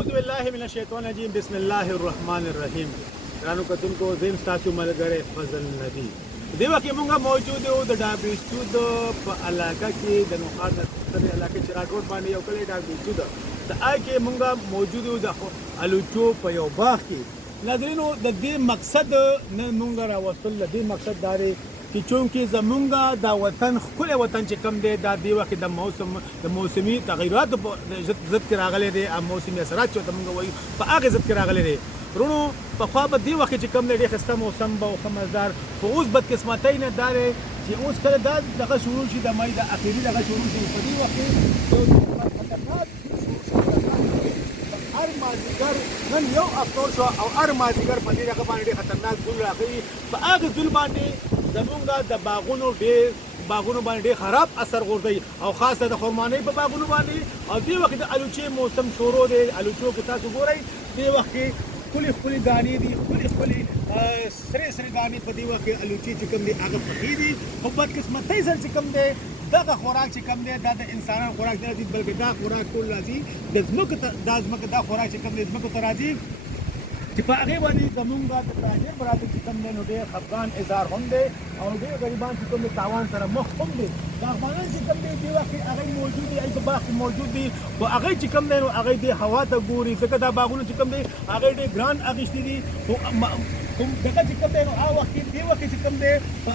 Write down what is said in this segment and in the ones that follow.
اعوذ بالله من الشیطان الرجیم بسم الله الرحمن الرحیم. رانو کتونکو زم ستاسو ملګری فضل ندی دی وخت مونږه موجود یو د ډابریسود په علاقه کې د نوخات د علاقې چې راټوټ باندې یو کلی ډابریسود د آی کې مونږه موجود یو د الوچو په یو باغ کې. ناظرینو د دې مقصد نه مونږه راوستل د دې مقصد داري چې چونکې زمونږه دا وطن ښکلی وطن چې کوم دی دا دې وخت د موسمي تغیراتو په ضد کې راغلی دی او موسمي اثرات چې ورته مونږ وایو په هغې ضد کې راغلی دی. ورونو پخوا به دې وخت چې کوم دی ډېر ښایسته موسم به او ښه مزدار خو اوس بدقسمتۍ نه دا دی چې اوس کله دا دغه شروع شي د مۍ د اخري دغه شروع شي په دې وخت کې خطرناک هر مازدیګر نن یو اختر شو او هر مازدیګر په دې دغه باندې ډېر خطرناک ګل راغلي په هغه ګل باندې زمونږه د باغونو باندې ډېر خراب اثر غورځوي او خاصه د خرمانۍ په باغونو باندې او دې وخت د الوچې موسم شروع دی. الوچو کې تاسو ګورئ دې وخت کې ښکلې دانې دي ښکلې سرې دانې په دې وخت کې الوچې چې کوم دی هغه پخې دي خو بدقسمتۍ سره چې کوم دی دغه خوراک چې کوم دی دا د انسانانو خوراک نه راځي بلکې دا خوراک ټول راځي د ځمکې دا خوراک چې کوم دی ځمکو ته راځي چې په هغې باندې زمونږ د تاجر برادر چې کوم دی نو ډېر خفګان اظهار هم دی او ډېر غریبان چې کوم دی تاوان سره مخ هم دي. باغبانان چې کوم دی دې وخت کې هغوی موجود دي هغوی په باغ کې موجود دي خو هغوی چې کوم دی نو هغوی دې هوا ته ګوري ځکه دا باغونه چې کوم دی هغوی ډېر ګران اخیستي دي خو دغه چې کوم دی نو هغه وخت کې دې وخت چې کوم دی په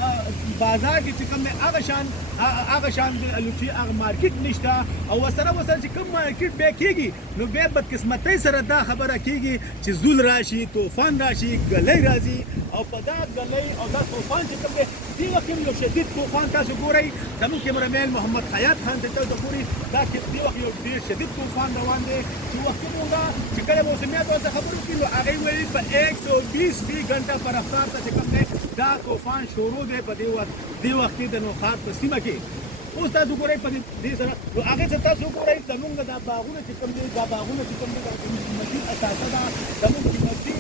بازار کې چې کوم دی هغه شان د الوچې هغه مارکیټ نشته او ورسره چې کوم مارکیټ بیا کېږي نو بیا بدقسمتۍ سره دا خبره کېږي چې زول راشي طوفان راشي ګلی راځي او په دا ګلی او دا طوفان چې کوم دی دې وخت کې یو شدید طوفان تاسو ګورئ زموږ کیمرامین محمد خیاط خان ته تاسو ګورئ دا دې وخت یو ډېر شدید طوفان روان دی چې وخت مونږه چې کله موسمیات ورته خبرې وکړي نو هغوی ویلي په 120 घंटा په رفتار ته چې کوم دی دا طوفان شروع دی په دې وخت کې د نوخات په سیمه کې. اوس تاسو ګورئ په دې سره نو هغې سره تاسو ګورئ زمونږ دا باغونه چې کوم دی دا باغونه چې کوم دی د مسجد اثاثه ده زمونږ چې مسجد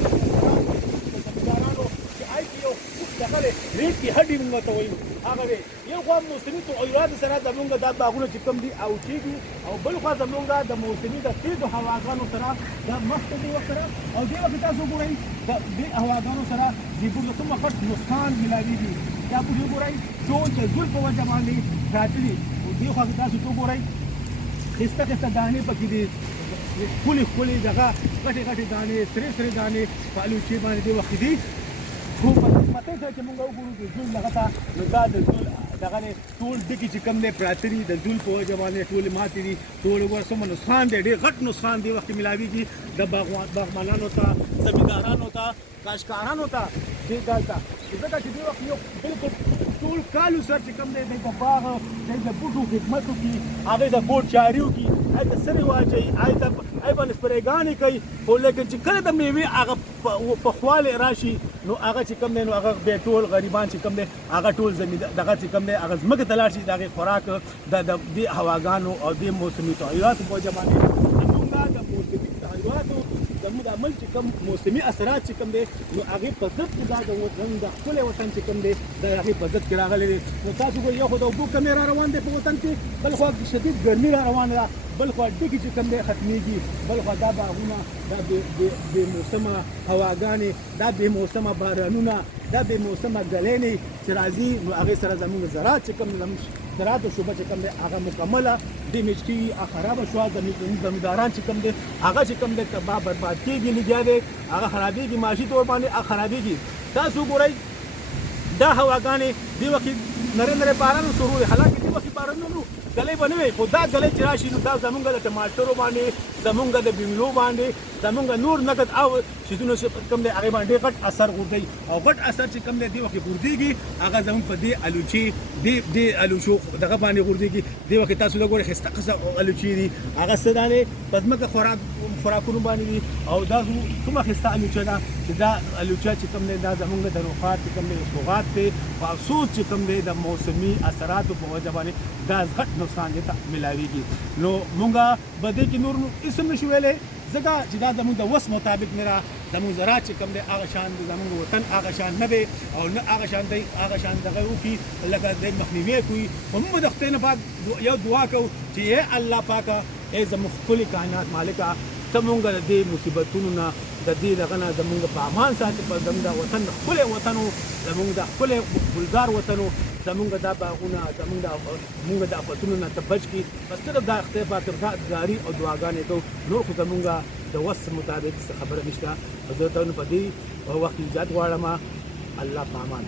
زمیندارانو چې هلته یو دغه دی ریت کې هډې مونږ ورته وایو هغه دی یو خوا موسمي تغیراتو سره زمونږ دا باغونه چې کوم دي اوچېږي او بل خوا زمونږ د موسمي د تیزو هواګانو سره دا مخکې دې وخت سره او دې وخت تاسو ګورئ د دې هواګانو سره زیږون له کومه غټ نقصان ملاویږي دا پوښتنه ګورئ ټول د زول په وجه باندې ساتلي او دې خوا تاسو ګورئ ښایسته دانې پکې دي ښکلې دغه غټې دانې سرې دانې په الوچې باندې دې وخت دي خو په قسمتۍ سره چې مونږ وګورو د زول دغه ته نو دا د زول دغه دی ټول ډکي چې کوم دی پراته دي د زول په وجه باندې ټولې ماتې دي ټول وګوره څومره نقصان دی ډېر غټ نقصان دې وخت کې ملاویږي د باغمانانو ته زمیندارانو ته کاشکارانو ته دې دلته ځکه چې دې وخت یو بلکل ټول کال سر چې کوم دی دی په باغ دی د بوټو خدمت وکړي هغې د بوټ جاري وکړي هغې ته سرې واچوي هغې باندې سپریګانې کوي خو لیکن چې کله د میوې هغه پخوالی راشي نو هغه چې کوم دی نو هغه بیا ټول غریبان چې کوم دی هغه ټول دغه چې کوم دی هغه ځمکې ته لاړ شي د هغې خوراک د دې هواګانو او دې موسمي تغیراتو په وجه باندې زمونږ د موسمي تغیراتو زموږ د عمل چې کوم موسمي اثرات چې کوم دی نو هغې په ضد کې دا د وطن د ښکلی وطن چې کوم دی د هغې په ضد کې راغلی دی. نو تاسو ګورئ یو خو د اوبو کمې را روان دی په وطن کې بل خوا شدید ګرمي را روانه ده بل خوا ډکې چې کوم دی ختمېږي بل خوا دا باغونه دا بې موسمه هواګانې دا بې موسمه بارانونه دا بې موسمه ګلینې چې راځي نو هغې سره زموږ زراعت چې کوم زراعت شعبه چې کوم دی هغه مکمله ډیمیج کېږي خرابه شوه زمینداران چې کوم دی هغه چې کوم دی تباه برباد کېږي لګیا دی هغه خرابېږي معاشي طور باندې هغه خرابېږي. تاسو ګورئ دا هواګانې دې وخت نرۍ باران شروع دی حالانکې دې وخت بارانونه ګلۍ به نه وي خو دا ګلۍ چې راشي نو دا زمونږ د ټماټرو باندې زمونږ د بیملو باندې زمونږ نور نقد او شیزونه چې کوم دی هغې باندې ډېر غټ اثر غورځوي او غټ اثر چې کوم دی دې وخت غورځېږي هغه زمونږ په دې الوچې دې الوچو دغه باندې غورځېږي دې وخت تاسو ته ګورئ ښایسته الوچې دي هغه څه دانې په ځمکه خوراکونو باندې دي او دا څومره ښایسته الوچه ده چې دا الوچه چې کوم دی دا زمونږ د نوخات چې کوم دی سوغات دی په افسوس چې کوم دی د موسمي اثراتو په وجه باندې دا غټ نقصان دې ته ملاویږي. نو مونږه به دې کې نور هېڅ هم نشو ویلی ځکه چې دا زموږ د وس مطابق نه ده زموږ زراعت چې کوم دی هغه شان دی زموږ وطن هغه شان نه دی او نه هغه شان دی هغه شان دغه وکړي لکه دی مخنیوی کوي خو موږ د خدای نه پاک یو دعا کوو چې ای الله پاکه ای زموږ ښکلي کائنات مالکه ته مونږ د دې مصیبتونو نه د دې دغه نه زمونږ په امان ساتي په زمونږ د وطن ښکلی وطن و زمونږ د ښکلی ګلزار وطن و زمونږ دا باغونه زمونږ د آفتونو نه ته بچ کړي بس صرف دا خدای پاک زاري او دعاګانې کوو نور خو زمونږ د وس مطابق څه خبره نشته زه ته په دې وخت اجازت غواړم الله په امان